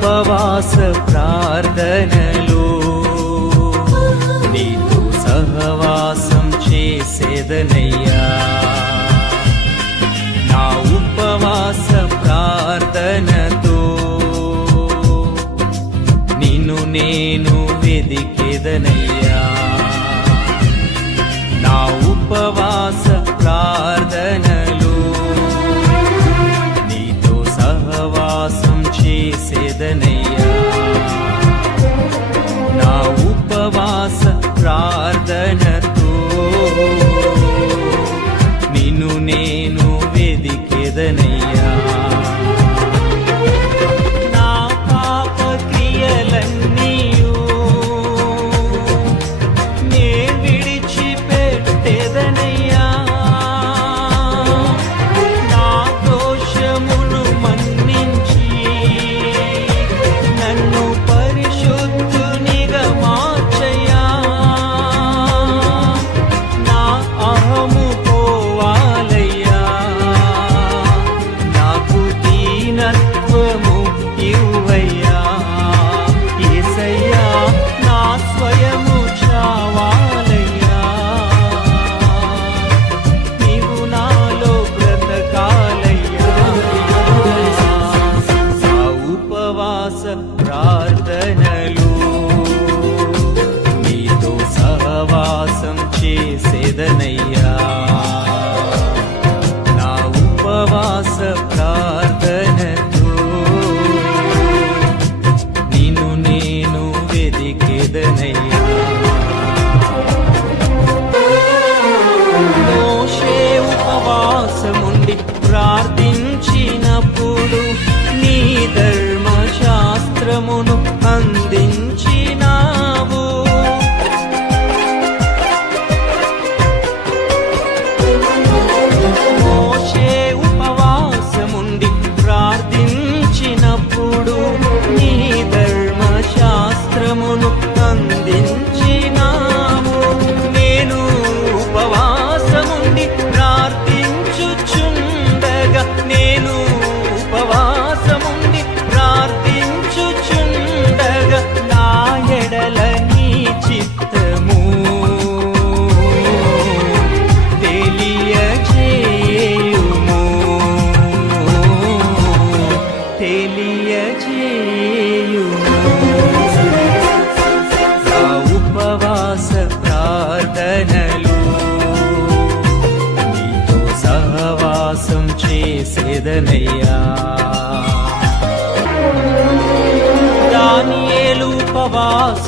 ఉపవాస ప్రార్థనలో. నీతో సహవాసం చేసేదనయ్యా. నా ఉపవాస ప్రార్థనతో నిన్ను నేను వెదికేదనయ్యా. నా ఉపవాస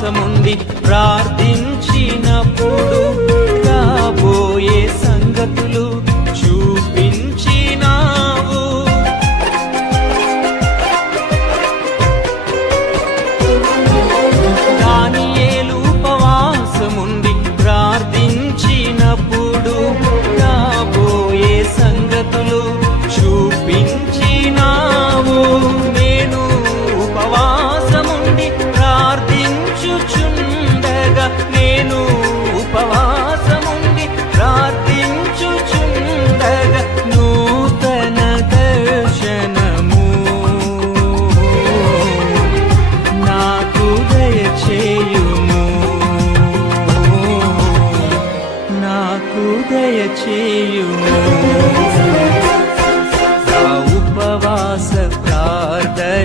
విశ్వాసముండి ప్రార్థించినప్పుడు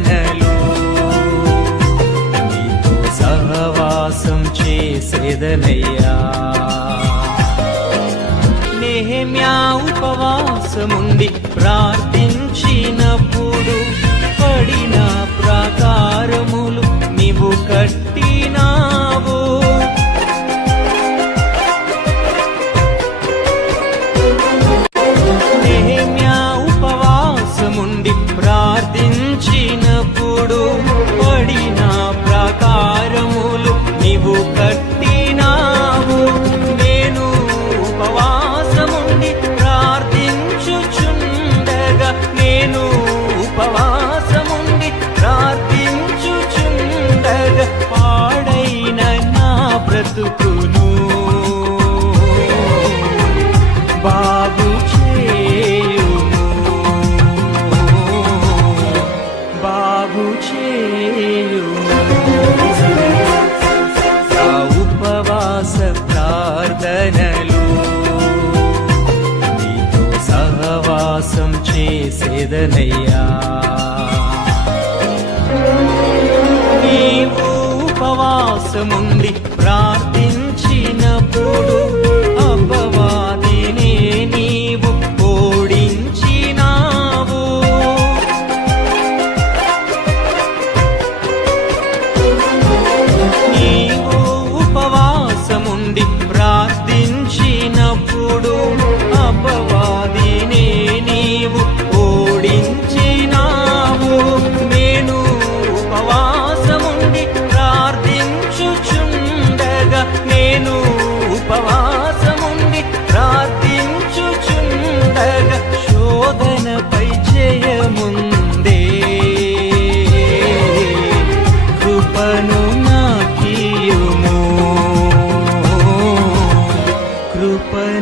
వలనలో నీతో సహవాసం చేసేదనయ్యా. నేమ్యా ఉపవాసముండి ప్రార్థించినప్పుడు పడిన ప్రాకారములు నీవు కట్ట శరణయ్యా నీవు ఉపవాసముండి ప్రార్థించినప్పుడు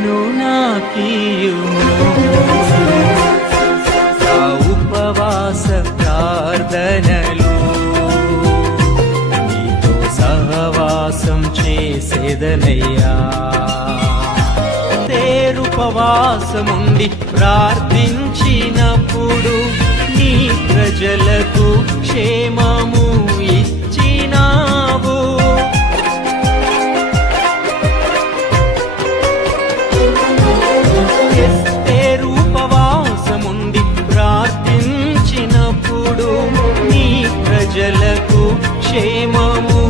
కృపను నాకీయుము. ఉపవాస ప్రార్థనలు నీతో సహవాసం చేసేదనయ్యా. తేరుపవాసముండి ప్రార్థించినప్పుడు ప్రజలకు క్షేమము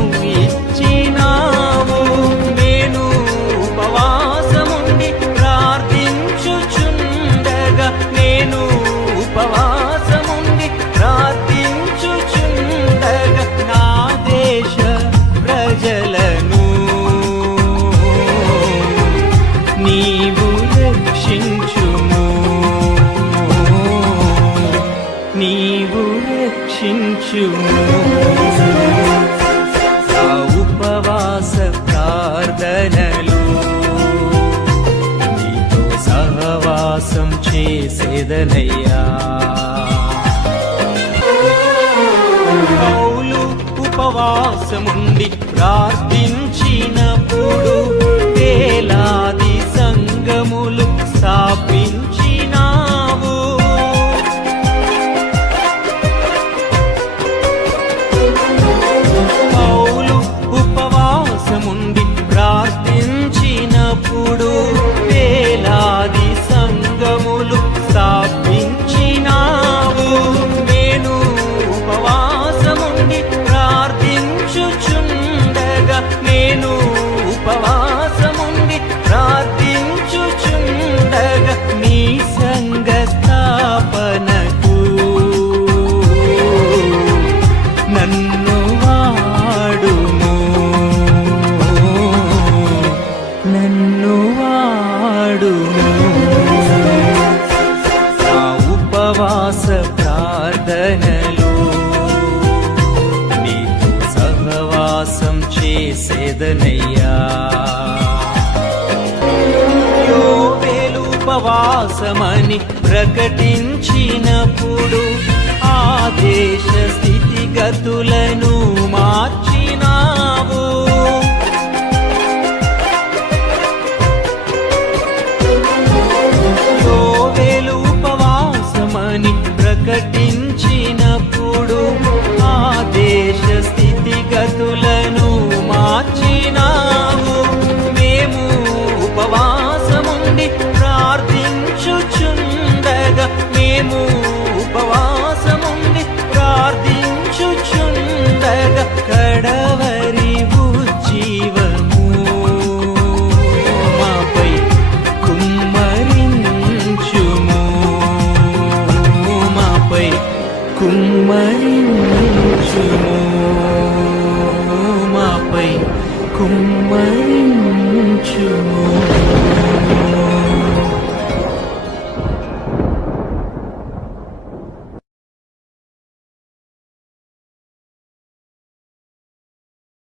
చేసేదనయ్యా పౌలు ఉపవాసముండి ప్రార్థించినప్పుడు వేలాది సంగములు వాడుము. నన్ను వాడుము. నా ఉపవాస ప్రార్థనలు నీకు సహవాసం చేసేదనయ్యా. ఉపవాసమని ప్రకటించినప్పుడు ఆ దేశ స్థితిగతులను